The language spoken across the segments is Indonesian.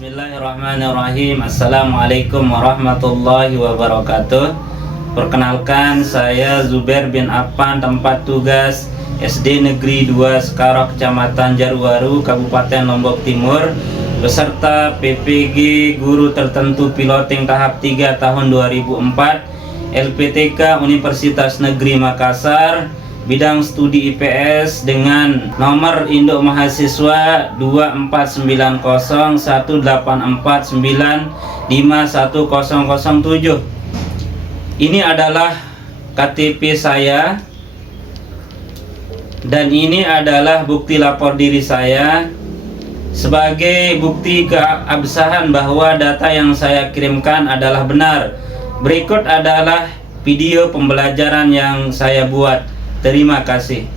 Bismillahirrahmanirrahim. Assalamualaikum warahmatullahi wabarakatuh. Perkenalkan, saya Zubair bin Affan, tempat tugas SD Negeri 2 Sekarok, Kecamatan Jarwaru, Kabupaten Lombok Timur, beserta PPG Guru Tertentu Piloting tahap 3 tahun 2004, LPTK Universitas Negeri Makassar, bidang studi IPS dengan nomor induk mahasiswa 24918495107. Ini adalah KTP saya dan ini adalah bukti lapor diri saya sebagai bukti keabsahan bahwa data yang saya kirimkan adalah benar. Berikut adalah video pembelajaran yang saya buat. Terima kasih.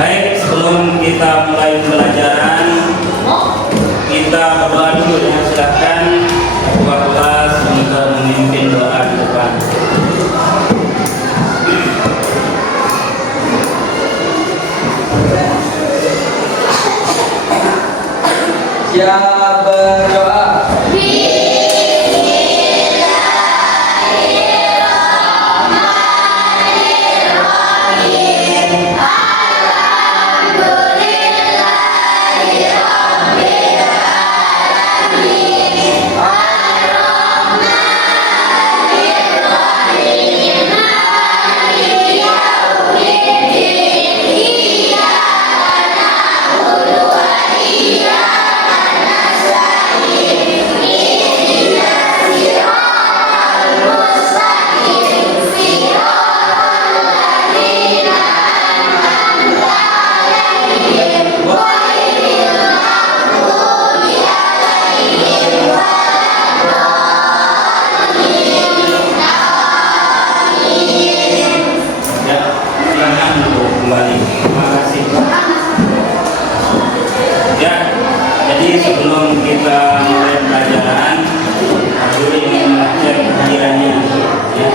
Baik, sebelum kita mulai pembelajaran, kita berdoa dulu ya. Silakan ketua kelas untuk memimpin doa di depan. Ya, berdoa. Sebelum kita mulai pelajaran, aku ingin mengecek kehadirannya ya.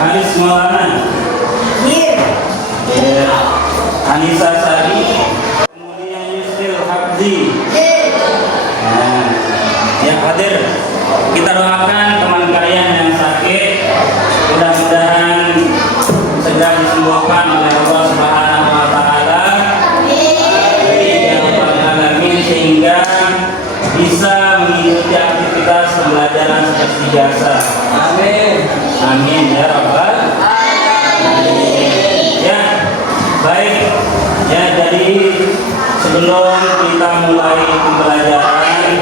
Anis Maulana, Anissa Sari, nah, yang hadir, kita doakan teman kalian yang sakit, mudah-mudahan segera disembuhkan oleh Allah Subhanahu wa Ta'ala, sehingga bisa mengikuti aktivitas pembelajaran seperti biasa. Amin. Amin ya Rabbal alamin. Ya, baik. Ya, jadi sebelum kita mulai pembelajaran,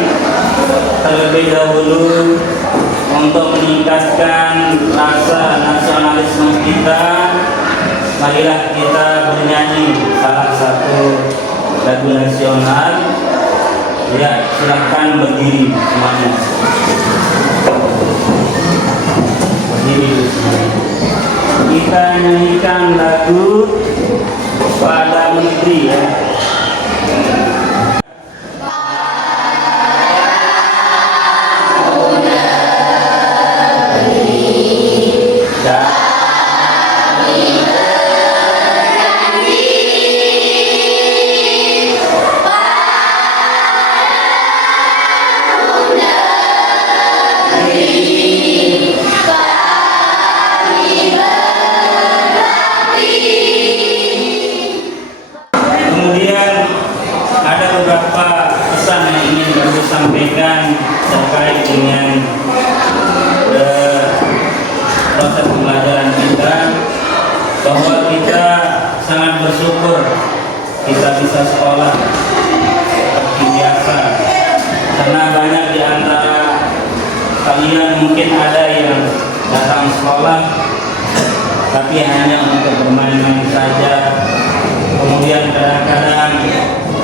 terlebih dahulu untuk meningkatkan rasa nasionalisme kita, marilah kita bernyanyi salah satu lagu nasional. Ya, silahkan berdiri semuanya. Berdiri semuanya. Kita nyanyikan lagu Pada Menteri ya. kita sangat bersyukur kita bisa sekolah seperti biasa, karena banyak di antara kalian mungkin ada yang datang sekolah tapi hanya untuk bermain-main saja. Kemudian kadang-kadang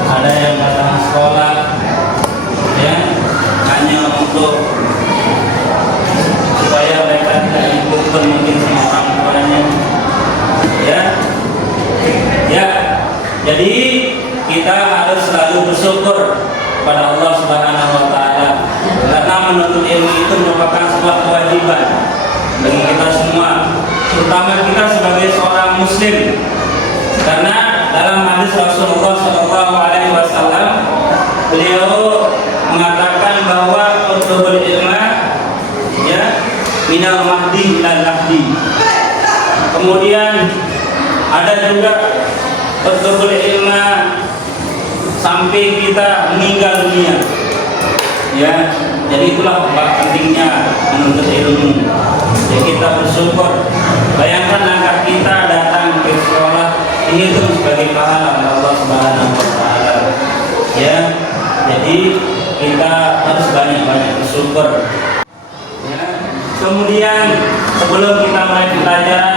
ada yang datang sekolah ya hanya untuk supaya mereka tidak ikut mungkin sama orang tuanya ya. Jadi kita harus selalu bersyukur kepada Allah Subhanahu wa taala, karena menuntut ilmu itu merupakan sebuah kewajiban bagi kita semua, terutama kita sebagai seorang muslim. Karena dalam hadis Rasulullah SAW, beliau mengatakan bahwa utlubul ilma ya minal mahdi ilal lahdi. Kemudian ada juga utlubul ilma sampai kita meninggal dunia. Ya, jadi itulah pentingnya menuntut ilmu. Jadi kita bersyukur. Bayangkan langkah kita datang ke sekolah ini itu sebagai pahala Allah Subhanahu wa taala. Ya. Jadi kita harus banyak-banyak bersyukur. Ya. Kemudian sebelum kita mulai pelajaran,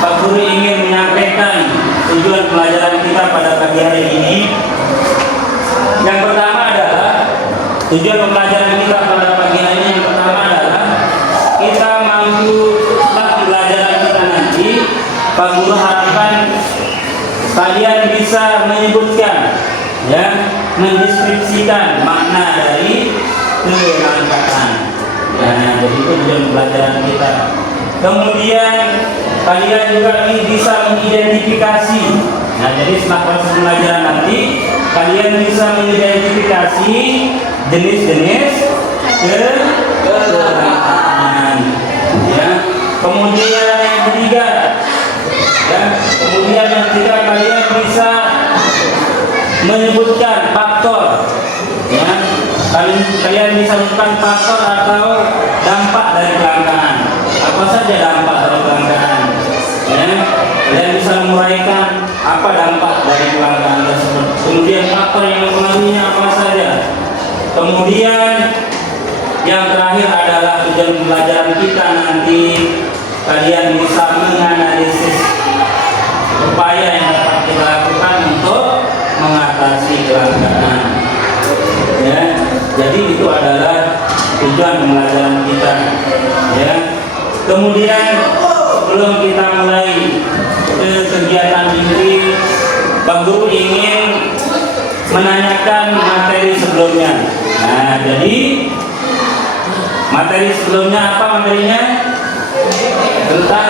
Pak Guru ingin menyampaikan tujuan pelajaran kita pada pagi hari ini. Yang pertama adalah tujuan pembelajaran kita pada pagi hari ini, yang pertama adalah kita mampu setelah pembelajaran kita nanti, Pak Guru harapkan kalian bisa menyebutkan, ya, mendeskripsikan makna dari kelangkaan. Nah, jadi itu tujuan pembelajaran kita. Kemudian kalian juga bisa mengidentifikasi. Nah, jadi setelah proses pembelajaran nanti kalian bisa mengidentifikasi jenis-jenis kelangkaan. Ya. Kemudian yang ketiga, ya, kalian bisa menyebutkan faktor. Ya. Kalian bisa menyebutkan faktor atau dampak dari kelangkaan. Apa saja dampak dari kelangkaan? Ya. Kalian bisa menguraikan apa dampak dari kelangkaan tersebut. Kemudian faktor yang mempengaruhinya apa saja. Kemudian yang terakhir adalah tujuan pembelajaran kita nanti kalian bisa menganalisis upaya yang dapat kita lakukan untuk mengatasi kelangkaan. Ya, jadi itu adalah tujuan pembelajaran kita. Ya. Kemudian sebelum kita mulai ke kegiatan ini, Pak Guru ingin menanyakan materi sebelumnya. Nah, jadi materi sebelumnya apa materinya? Tentang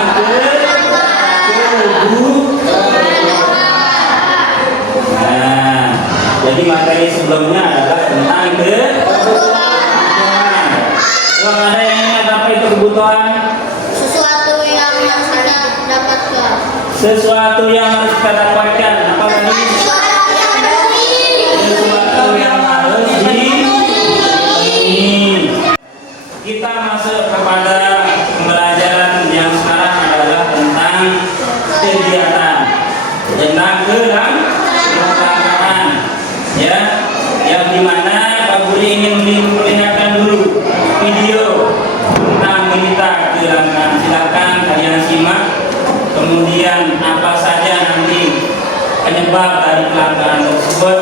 Nah, jadi materi sebelumnya adalah tentang kebutuhan. Kalau ada yang ingin apa itu kebutuhan? Sesuatu yang harus kita dapatkan. Sesuatu yang harus kita dapatkan. Apa tadi? Sesuatu yang harus kita masuk kepada pembelajaran yang sekarang adalah tentang kegiatan, tentang kelangkaan, ya, yang dimana Pak Guru ingin memperlihatkan dulu video tentang berita kelangkaan. Silakan kalian simak. Kemudian apa saja nanti penyebab dari kelangkaan tersebut,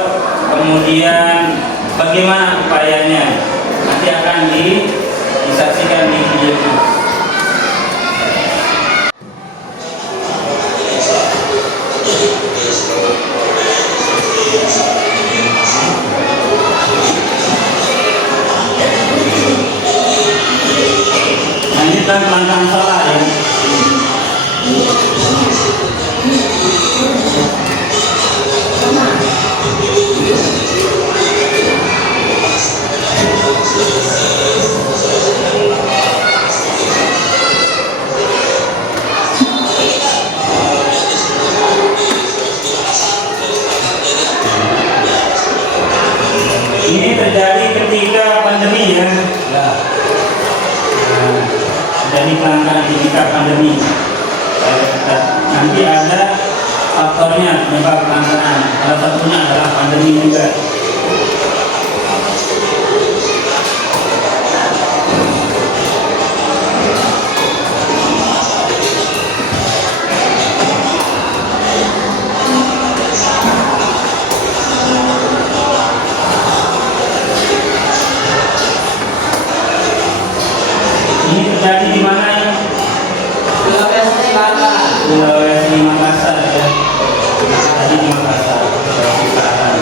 kemudian bagaimana upayanya, nanti akan disaksikan di video ini. Nah, ini kan kelangkaan solar ya. faktornya penyebab kelangkaan. Salah satunya adalah pandemi juga. Ini terjadi di mana ya? Sulawesi Selatan. Sulawesi Makassar ya. Tadi di Makassar, Sulawesi Selatan.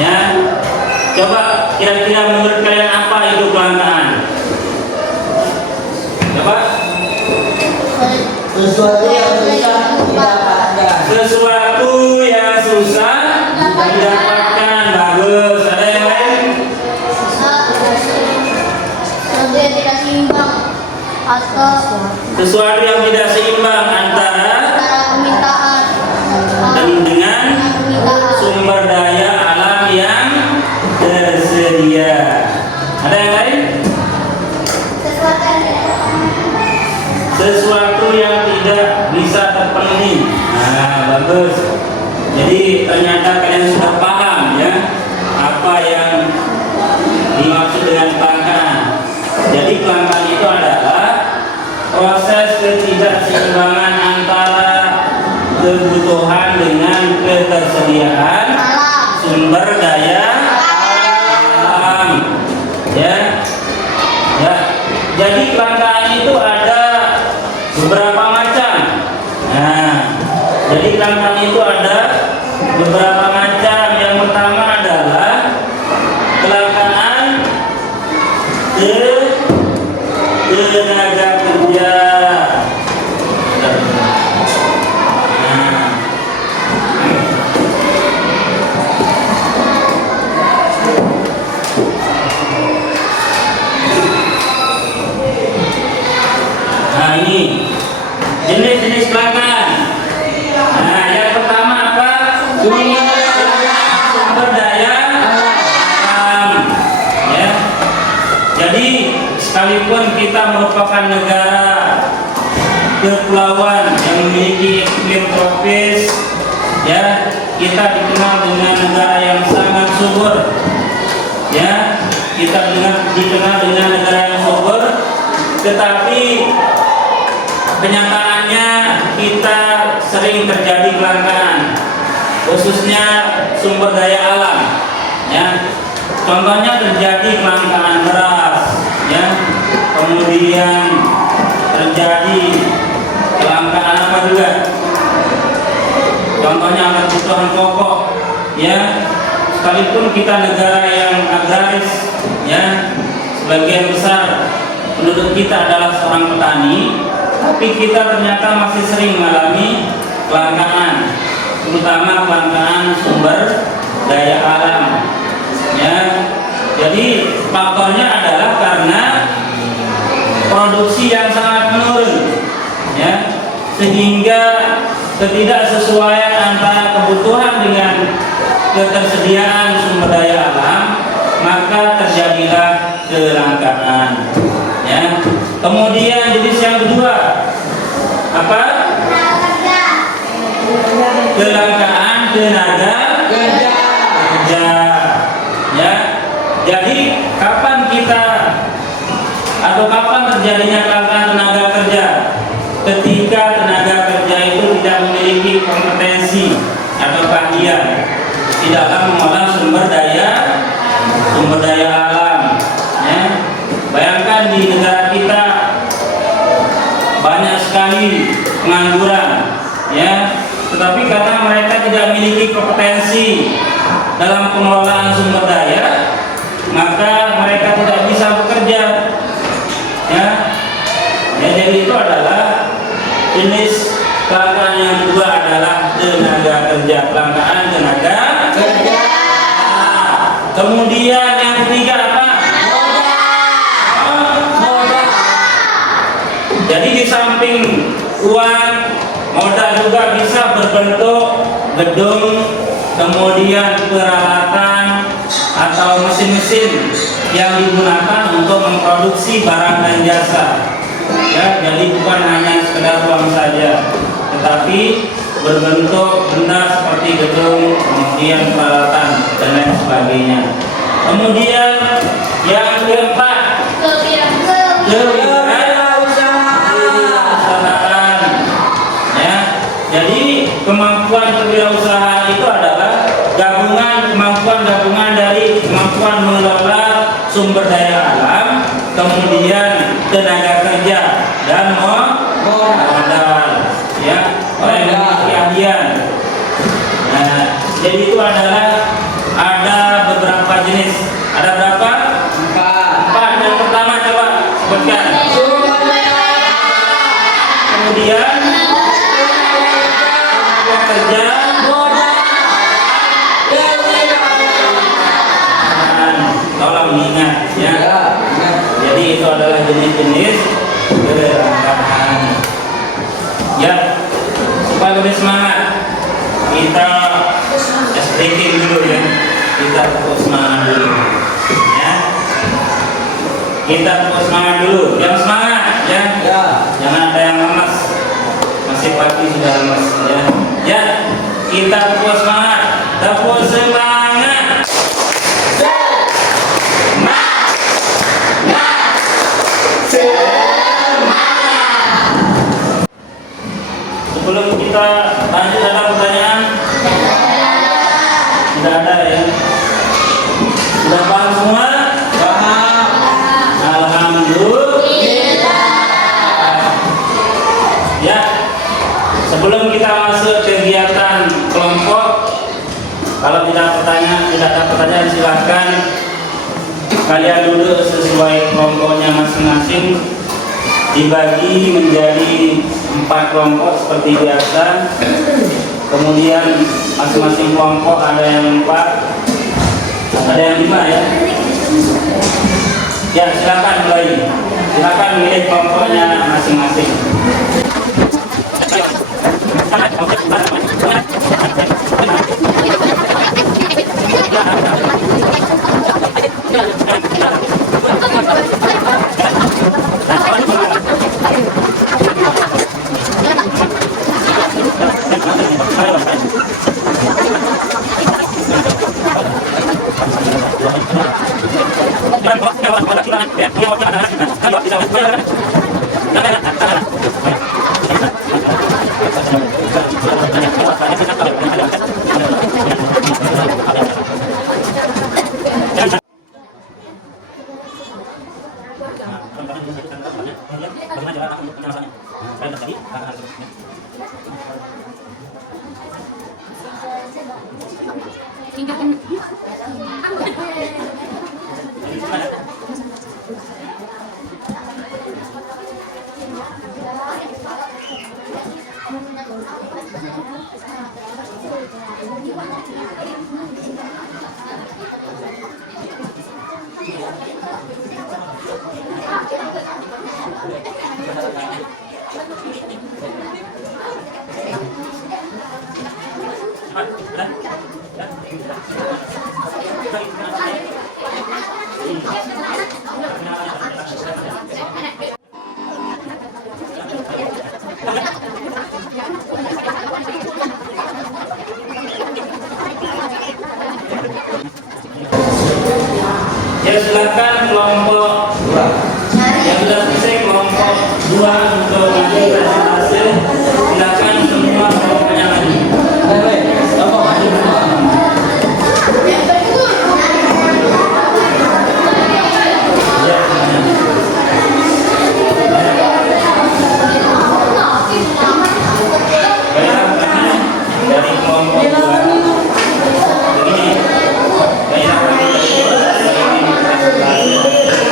Ya, coba kira-kira menurut kalian apa itu kelangkaan? Coba. Sesuatu yang susah didapatkan. Sesuatu yang susah didapatkan. Bagus. Ada yang lain? Sesuatu yang tidak seimbang atau Sesuatu yang tidak seimbang antara antara permintaan dan dengan permintaan. sumber daya alam yang tersedia. Ada yang lain? Sesuatu yang tidak bisa terpenuhi. Nah, bagus. Jadi ternyata kalian sudah paham ya apa yang dimaksud dengan kelangkaan. Jadi kelangkaan itu adalah proses ketidakseimbangan antara kebutuhan dengan ketersediaan sumber daya alam. Ya. Ya. Jadi kelangkaan itu ada beberapa macam. Nah, jadi kelangkaan itu ada beberapa macam. Yang pertama adalah kelangkaan tenaga kerja. Nah, ini jenis-jenis kelangkaan. Nah, yang pertama apa? Sumber daya alam. Ya. Jadi sekalipun kita merupakan negara kepulauan yang memiliki iklim tropis, ya, kita dikenal dengan negara yang sangat subur. Ya, kita dikenal dengan negara yang subur, tetapi kenyataannya kita sering terjadi kelangkaan, khususnya sumber daya alam. Ya, contohnya terjadi kelangkaan beras, ya, kemudian terjadi kelangkaan apa juga? Contohnya kebutuhan pokok, ya. Sekalipun kita negara yang agraris, ya, sebagian besar penduduk kita adalah seorang petani, tapi kita ternyata masih sering mengalami kelangkaan, terutama kelangkaan sumber daya alam. Ya, jadi faktornya adalah karena produksi yang sangat menurun, ya, sehingga ketidaksesuaian antara kebutuhan dengan ketersediaan sumber daya alam, maka terjadilah kelangkaan. Ya. Kemudian jenis yang kedua apa? Kelangkaan tenaga kerja. Ya. Jadi kapan kita atau kapan terjadinya kelangkaan tenaga kerja? Ketika tenaga kerja itu tidak memiliki kompetensi atau keahlian di dalam mengolah sumber daya alam. Ya. Bayangkan di negara kita banyak sekali pengangguran, ya, tetapi karena mereka tidak memiliki kompetensi dalam pengelolaan sumber daya, Kemudian yang ketiga apa? Modal. Jadi di samping uang, modal juga bisa berbentuk gedung, kemudian peralatan atau mesin-mesin yang digunakan untuk memproduksi barang dan jasa. Ya, jadi bukan hanya sekedar uang saja, tetapi berbentuk benda seperti gedung, kemudian peralatan dan lain sebagainya. Kemudian yang keempat, kewirausahaan. Ya, jadi kemampuan kewirausahaan itu adalah kemampuan gabungan dari kemampuan mengelola sumber daya alam, kemudian tenaga kerja dan modal. Ya, oleh keahlian. Nah, jadi itu adalah ada beberapa jenis. Ada berapa? 4. Yang pertama coba sebutkan. Kemudian kerja, tolong ingat ya. Jadi itu adalah jenis-jenis kewirausahaan. Ya, supaya lebih semangat kita breaking dulu ya. Kita tepuk semangat dulu. Ya. Kita tepuk semangat dulu. Yang semangat ya. Jangan ada yang lemas. Masih pagi sudah lemas ya. Ya, kita tepuk semangat. Tepuk semangat. Sebelum kita lanjut, ada pertanyaan? Tidak ada ya? Sudah paham semua? Paham. Alhamdulillah. Ya, sebelum kita masuk kegiatan kelompok, kalau tidak ada pertanyaan silahkan kalian duduk sesuai kelompoknya masing-masing, dibagi menjadi 4 kelompok seperti biasa. Kemudian masing-masing kelompok ada yang 4, ada yang 5 ya. Ya, silakan mulai. Silakan milih kelompoknya masing-masing. Ya, silakan kelompok 2. Yang sudah selesai kelompok 2 untuk maju presentasi. Silakan semua kelompoknya maju. Kelompok maju semua. Ya, dari kelompok 2. Begini. Saya akan presentasi.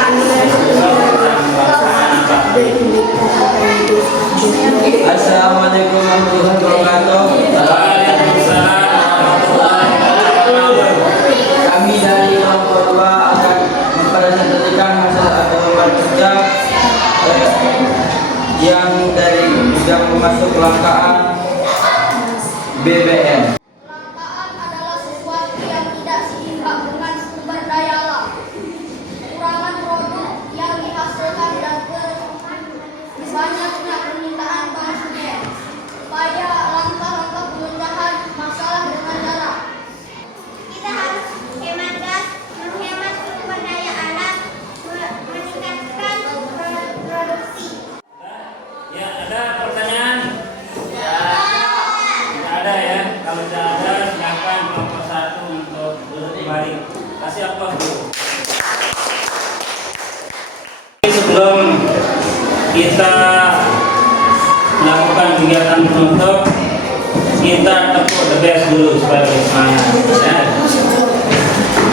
bawah. Sebelum kita melakukan kegiatan penutup, kita tepuk the best dulu supaya lebih semangat. Ya.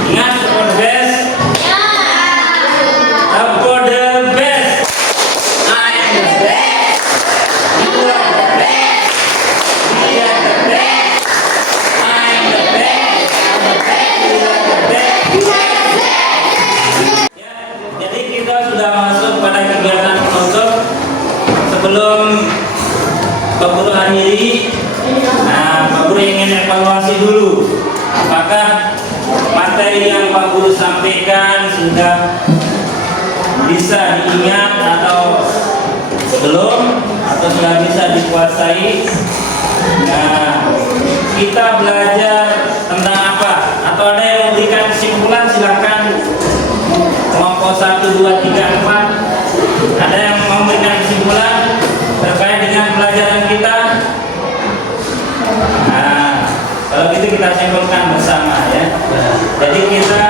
Ingat tepuk the best. Tepuk the best. I am the best. You are the best. We are the best. I am the best. I'm the best. You are the best. Ya, jadi kita sudah masuk pada kegiatan penutup. Sebelum Pak Guru akhiri, Pak Guru ingin evaluasi dulu apakah materi yang Pak Guru sampaikan sudah bisa diingat atau belum, atau sudah bisa dikuasai. Nah, kita belajar tentang apa? Atau ada yang memberikan kesimpulan? Silakan. Kelompok 1, 2, 3, 4. Ada yang memberikan kesimpulan terkait dengan pelajaran kita? Nah, kalau gitu kita simpulkan bersama ya. Jadi kita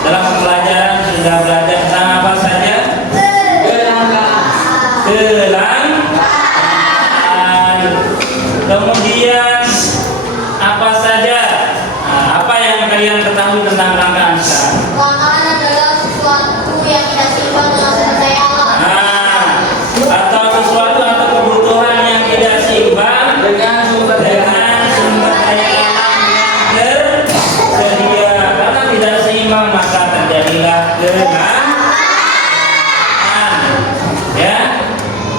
dalam pembelajaran sudah belajar tentang apa saja? Kelangkaan. Kemudian apa saja? Nah, apa yang kalian ketahui tentang kelangkaan sekarang? Kelangkaan adalah sesuatu yang tidak seimbang dengan sumber daya alam. Nah, atau sesuatu atau kebutuhan yang tidak seimbang dengan sumber daya alam yang tersedia. Karena tidak seimbang maka terjadilah kelangkaan. Ya.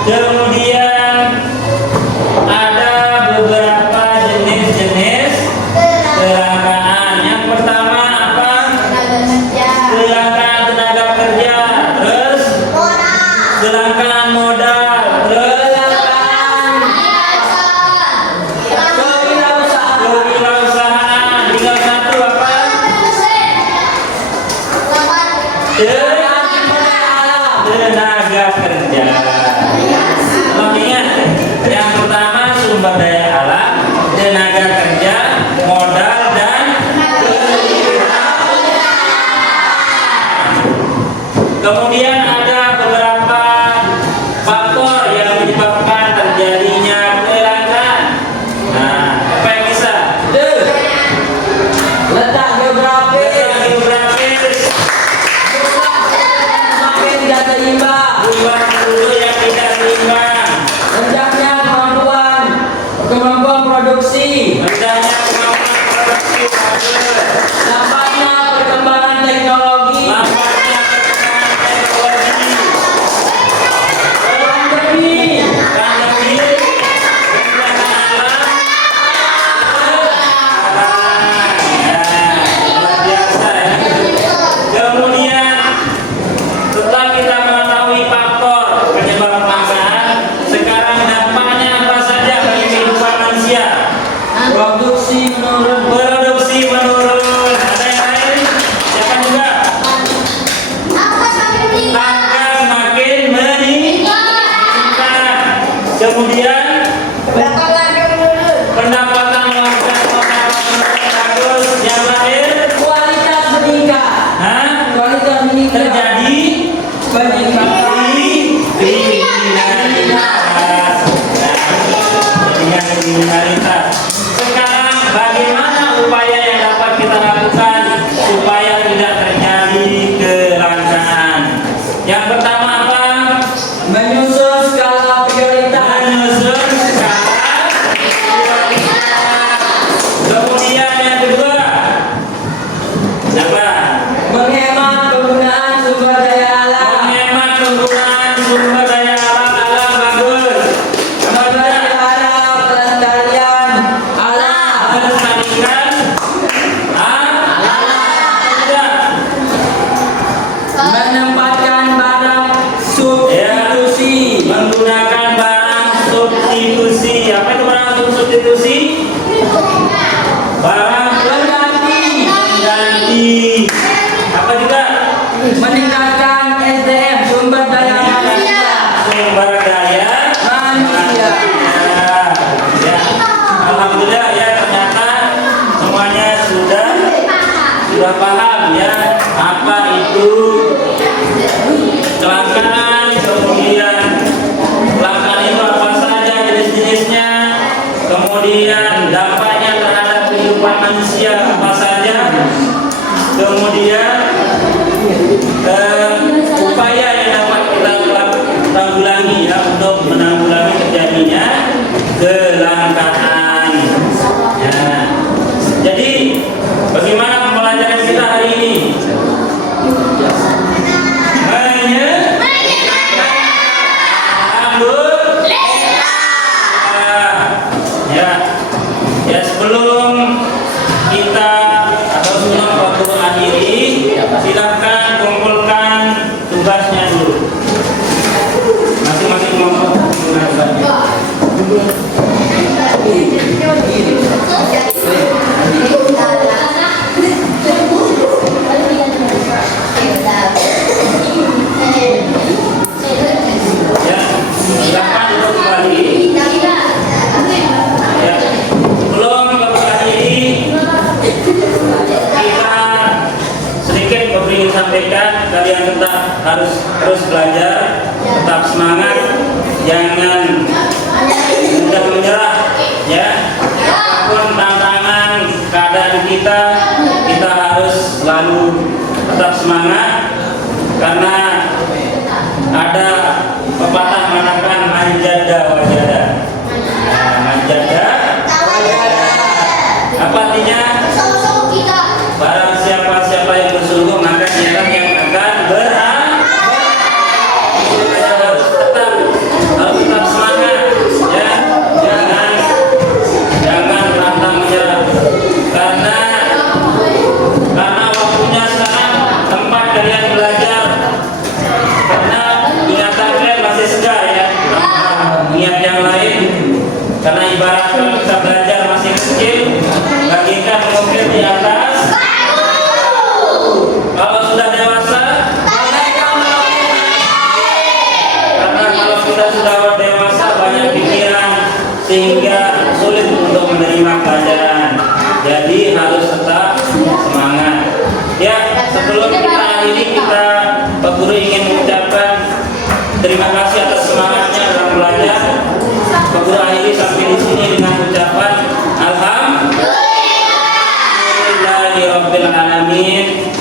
Kemudian ada beberapa jenis-jenis kelangkaan. Yang pertama apa? Tenaga kerja. Kelangkaan tenaga kerja. Terus kelangkaan modal. Terus kewirausahaan. Tinggal satu apa? Tenaga kerja. Kalau ingat, yang pertama sumber daya alam, tenaga kerja, modal dan kemudian ada beberapa faktor yang menyebabkan terjadinya kelangkaan. Nah, apa yang bisa? Letak geografis. Geografis, Semakin tidak seimbang. jumlah penduduk yang tidak seimbang, Rendahnya kemampuan produksi. rendahnya kemampuan produksi labor, Lambatnya perkembangan teknologi. lambatnya perkembangan teknologi, Pandemi. pandemi, bencana alam, luar biasa ya. Kemudian setelah kita mengetahui faktor penyebab kelangkaan, sekarang dampaknya apa saja bagi kehidupan manusia? Produksi menurun. Produksi menurun. Ada yang lain? Siapa juga? Angka semakin meningkat. Kemudian pendapatan warga kota bagus. Yang lahir, Kualitas meningkat. hah? Kualitas meningkat. Terjadi kriminalitas. Sekarang bagaimana upaya yang dapat kita lakukan supaya tidak terjadi kelangkaan? Yang pertama apa? Menyusun skala prioritas. Menyusun manusia apa saja, kemudian upaya yang dapat kita tanggulangi ya untuk menanggulangi terjadinya kelangkaan. Ya. Jadi bagaimana pembelajaran kita hari ini? Ya, sebelum kita atau sebelum waktu mengakhiri, silakan kumpulkan tugasnya dulu. Masing-masing kelompok tugasnya. Ya, silakan duduk kembali. Ya, sebelum mengakhiri, kita sedikit ingin sampaikan, kalian tetap harus terus belajar, tetap semangat, jangan mudah menyerah, ya. Apapun tantangan keadaan kita harus selalu tetap semangat, karena ada pepatah mengatakan manjada wajada. Nah, manjada apa artinya? Barang siapa yang bersungguh maka dialah yang akan harus tetap semangat, ya. Jangan pantang menyerah, karena waktunya sekarang tempat kalian belajar, karena ingatan kalian masih segar ya. Niat yang lain, karena ibarat kalau kita belajar masih kecil, bagikan mungkin di atas. Kalau sudah dewasa, karena kalau kita sudah dewasa banyak pikiran sehingga sulit untuk menerima pelajaran. Jadi harus tetap semangat. Ya, sebelum kita akhiri, Pak Guru ingin mengucapkan terima kasih atas semangatnya dalam belajar. Pak Guru akhiri sampai di sini dengan ucapan alhamdulillahirabbil alamin.